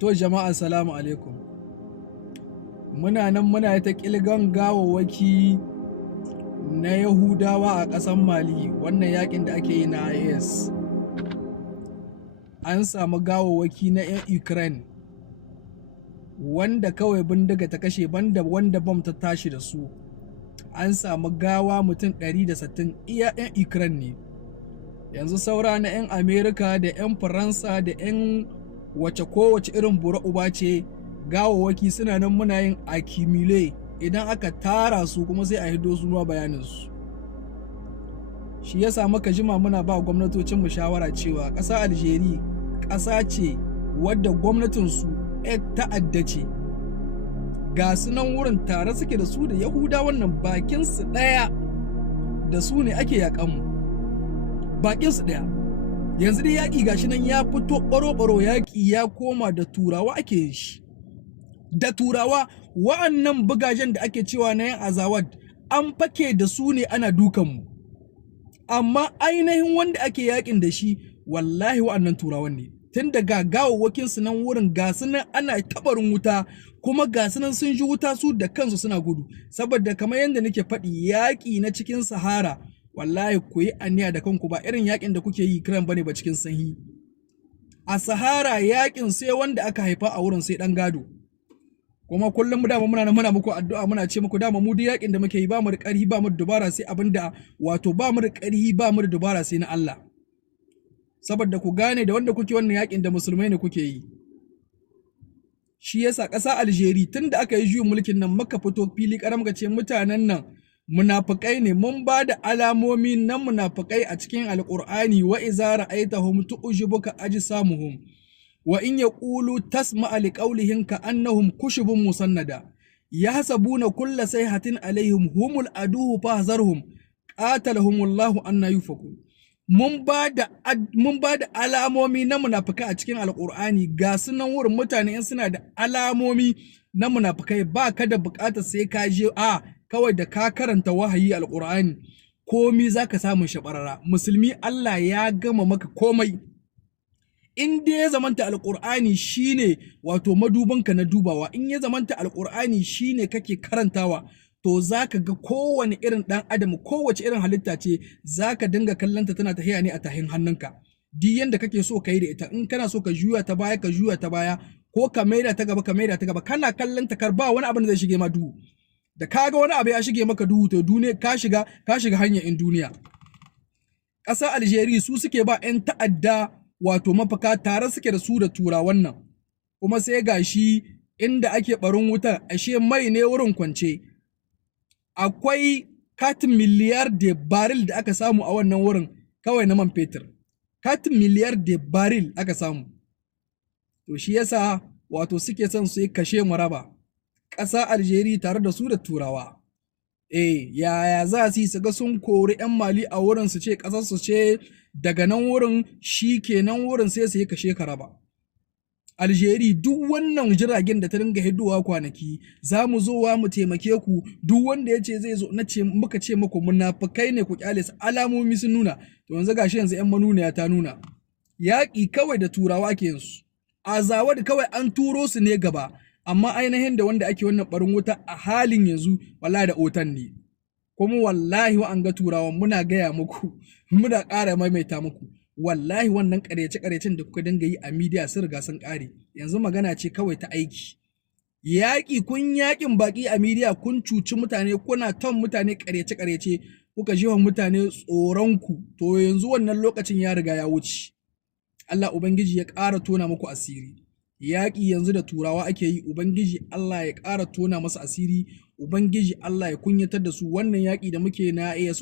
To jama'a salamu alaikum. Muna nan muna ta ƙilgan gawawwaki na Yahudawa a ƙasar Mali, wannan yakin da ake yi na IS. An samu gawawwaki na 'yan Ukraine wanda kawai bindiga ta kashe banda wanda bam ta tashi da su. An samu gawa mutum 160 iya 'yan Ukraine ne. Yanzu saura na 'yan Amerika da 'yan Faransa da 'yan kowace irin bura uba ce, gawawwaki suna nan muna yin accumulate, idan aka tara su kuma sai a hido su ruwa bayaninsu. Shi yasa muka jima muna ba gwamnatocinmu shawara cewa ƙasa Algeria ƙasa ce wadda gwamnatinsu ta'adda ce. Ga su nan wurin tare suke da su da Yahuda, wannan bakinsu ɗaya da su ne ake yaƙanmu. Bakinsu ɗaya. Yanzu dai yaƙi gashi nan ya fito ɓaro-ɓaro, yaƙi ya koma da turawa ake yin shi. Da turawa wa'annan bugajen da ake cewa na yan azawad an fake da su ne ana dukanmu. Amma ainihin wanda ake yaƙin da shi wallahi wa'annan turawan ne. Tun da gawawwakin su nan wurin ga su nan ana tabarin wuta, kuma ga su nan sun ji wuta su da kansu suna gudu. Saboda kamar yadda nake faɗi, yaƙi na cikin Sahara wallahi ku yi aniya da kanku, ba irin yakin da kuke yi kiran bane ba cikin sanyi. A Sahara yakin sai wanda aka haifa a wurin sai dan gado. Kuma kullum dama muna muku addu'a, muna ce muku dama mu duk yakin da muke yi ba mu da ƙarfi ba mu da dubara sai abinda wato ba mu da ƙarfi ba mu da dubara sai na Allah. Saboda ku gane da wanda kuke wannan yakin da musulmai ne kuke yi. Shi yasa ƙasa Algeria tun da aka yi juyin mulkin nan muka fito fili ƙaram ga ce mutanen nan munafikai ne. Mun ba da alamomi na munafikai a cikin alƙur'ani, wa iza ra'aitahum tu'jibuka ajsamuhum wa in yaqulu tasma'a liqawlihim ka annahum kushubun musannada yahsabuna kulla sayhatin alaihim humul aduhu fahzarhum qatalahumullahu anna yufakun. Mun ba da alamomi na munafikai a cikin alƙur'ani, ga sunan wurin mutane in suna da alamomi na munafikai ba ka da buƙatar sai ka je kawai da ka karanta wahayi alƙur'ani komi za ka samu shabarara. Musulmi Allah ya gama maka komai. In dai ya zamanta alƙur'ani shine wato madubanka na dubawa, in ya zamanta alƙur'ani shine kake karantawa, to za ka ga kowane irin ɗan adam, kowace irin halitta ce za ka dinga kallonta tana tahiya ne a tahin hannunka. Duk yanda kake so ka yi da ita, in kana so ka juya ta baya ka juya ta baya, ko ka maida ta gaba ka maida ta gaba, kana kallon ta kar ba wani abin da zai shige ma duhu. Da kaga wani abu ya shige maka duhu, to duniya ka shiga hanyar in duniya. Ƙasar Algeria su suke ba 'yan ta'adda wato mafaka, tare suke da su da turawan nan. Kuma sai gashi inda ake barin wutar ashe mai ne wurin kwance. Akwai katin miliyar da baril da aka samu a wannan wurin kawai na man fetur. Katin miliyar da baril aka samu. To shi yasa wato suke son su yi kashe mu raba ƙasa Algeria tare da su da turawa. Yaya za su ga sun kori 'yan Mali a wurin su ce ƙasar su ce, daga nan wurin shi kenan wurin sai su yi kashe ka raba. Algeria duk wannan jiragen da ta dinga hidowa kwanaki, za mu zo wa mu taimake ku, duk wanda ya ce zai zo, muka ce muku munafukai ne ku kyale su, alamomi sun nuna. To yanzu gashi yanzu 'yan manuniya ta nuna. Yaƙi kawai da turawa ake yin su. Azawad kawai an turo su ne gaba, amma ainihin da wanda ake wannan barin wuta a halin yanzu wallahi da otan ne. Kuma wallahi an ga turawan muna gaya muku, muna ƙara maimaita muku, wallahi wannan ƙaryace-ƙaryacen da kuka dinga yi a midiya sun riga sun ƙare. Yanzu magana ce kawai ta aiki. Yaƙi, kun yaƙin baƙi a midiya, kun cuci mutane, kuna ton mutane ƙaryace-ƙaryace, kuka jefa mutane tsoronku, to yanzu wannan lokacin ya riga ya wuce. Allah Ubangiji ya ƙara tona muku asiri. Yaƙi yanzu da turawa ake yi, Ubangiji Allah ya ƙara tona masa asiri, Ubangiji Allah ya kunyatar da su. Wannan yaƙi da muke na AS